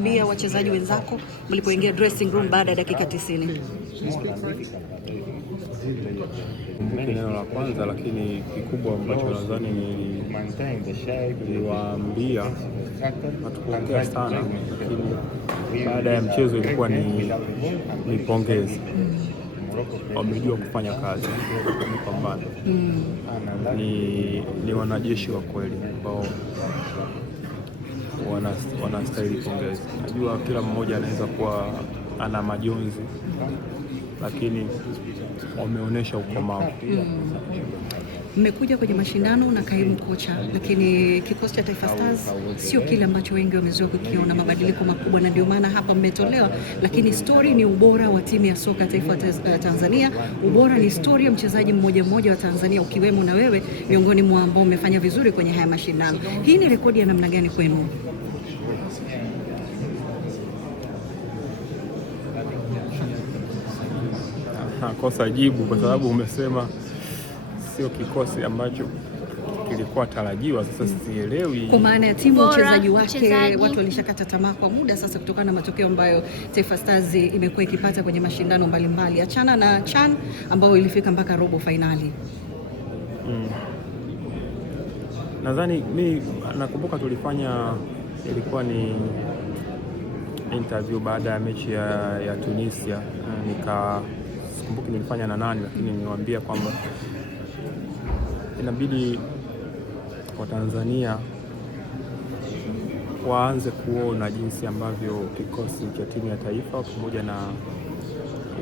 kuambia wachezaji wenzako mlipoingia dressing room baada ya dakika 90? Neno la kwanza, lakini kikubwa ambacho nadhani niliwaambia, hatukuongea sana, lakini baada ya mchezo ilikuwa ni pongezi. Wamejua kufanya kazi, ni pambano. Ni wanajeshi wa kweli ambao wanastahili pongezi. Najua kila mmoja anaweza kuwa ana majonzi, lakini wameonyesha ukomavu. Mmekuja kwenye mashindano na kaimu kocha, lakini kikosi cha Taifa Stars sio kile ambacho wengi wamezoea kukiona, mabadiliko makubwa, na ndio maana hapa mmetolewa. Lakini story ni ubora wa timu ya soka taifa Tanzania. Ubora ni story ya mchezaji mmoja mmoja wa Tanzania, ukiwemo na wewe, miongoni mwa ambao mmefanya vizuri kwenye haya mashindano. Hii ni rekodi ya namna gani kwenu? Kosa jibu, kwa sababu umesema sio kikosi ambacho kilikuwa tarajiwa. Sasa sielewi kwa maana ya timu, mchezaji wake watu walishakata tamaa kwa muda sasa kutokana na matokeo ambayo Taifa Stars imekuwa ikipata kwenye mashindano mbalimbali, achana na CHAN ambayo ilifika mpaka robo finali. Nadhani mimi nakumbuka tulifanya, ilikuwa ni interview baada ya mechi ya Tunisia, sikumbuki nilifanya na nani, lakini niliwaambia kwamba inabidi Watanzania waanze kuona jinsi ambavyo kikosi cha timu ya taifa pamoja na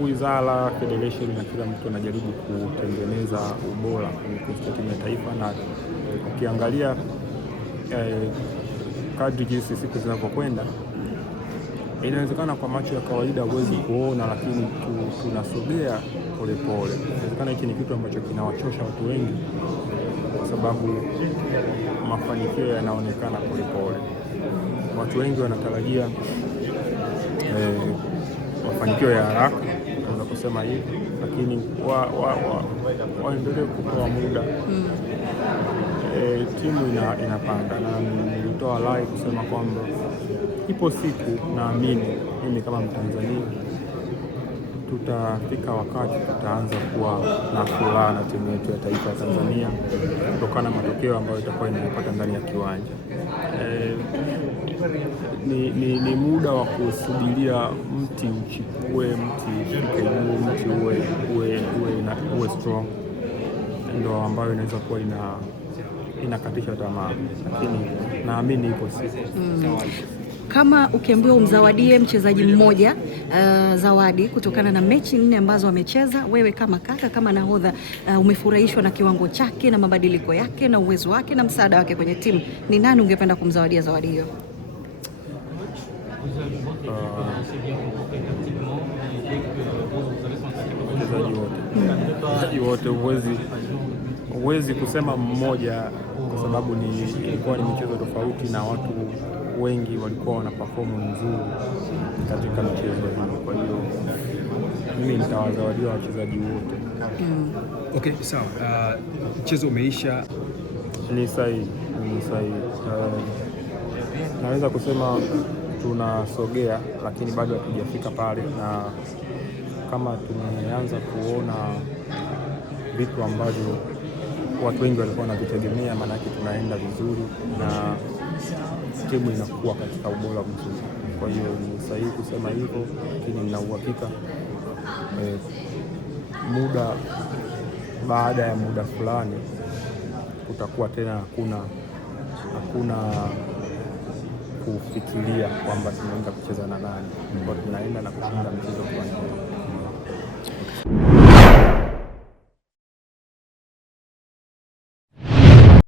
wizara, federation na kila mtu anajaribu kutengeneza ubora kwenye kikosi cha timu ya taifa. Na ukiangalia kadri jinsi siku zinavyokwenda, inawezekana kwa macho ya kawaida huwezi kuona, lakini tunasogea polepole. Inawezekana hiki ni kitu ambacho kinawachosha watu wengi, kwa sababu mafanikio yanaonekana polepole. Watu wengi wanatarajia mafanikio ya haraka, naweza kusema hivi, lakini waendelee kutoa muda. Timu inapanda, na nilitoa rai kusema kwamba ipo siku, naamini mimi kama Mtanzania, tutafika wakati tutaanza kuwa na furaha na timu yetu ya taifa ya Tanzania kutokana na matokeo ambayo itakuwa inayapata ndani ya kiwanja. Ni muda wa kusubiria mti uchipue, mti ufike juu, mti uwe strong, ndio ambayo inaweza kuwa inakatisha tamaa, lakini naamini ipo siku. Kama ukiambiwa umzawadie mchezaji mmoja zawadi kutokana na mechi 4 ambazo amecheza, wewe kama kaka, kama nahodha, umefurahishwa na kiwango chake na mabadiliko yake na uwezo wake na msaada wake kwenye timu, ni nani ungependa kumzawadia zawadi hiyo? Wachezaji wote, huwezi kusema mmoja, kwa sababu ilikuwa ni michezo tofauti na watu wengi walikuwa wana perform nzuri katika michezo hii. Kwa hiyo mimi nitawazawadia wachezaji wote. Okay, sawa. Mchezo umeisha. Ni sahihi. Naweza kusema tunasogea, lakini bado hatujafika pale, na kama tumeanza kuona vitu ambavyo watu wengi walikuwa wanavitegemea, maana yake tunaenda vizuri na timu inakuwa katika ubora mzuri. Kwa hiyo ni sahihi kusema hivyo, lakini nina uhakika baada ya muda fulani kutakuwa tena hakuna kufikiria kwamba tunaenda kucheza na nani, kwa tunaenda na kushinda mchezo kwa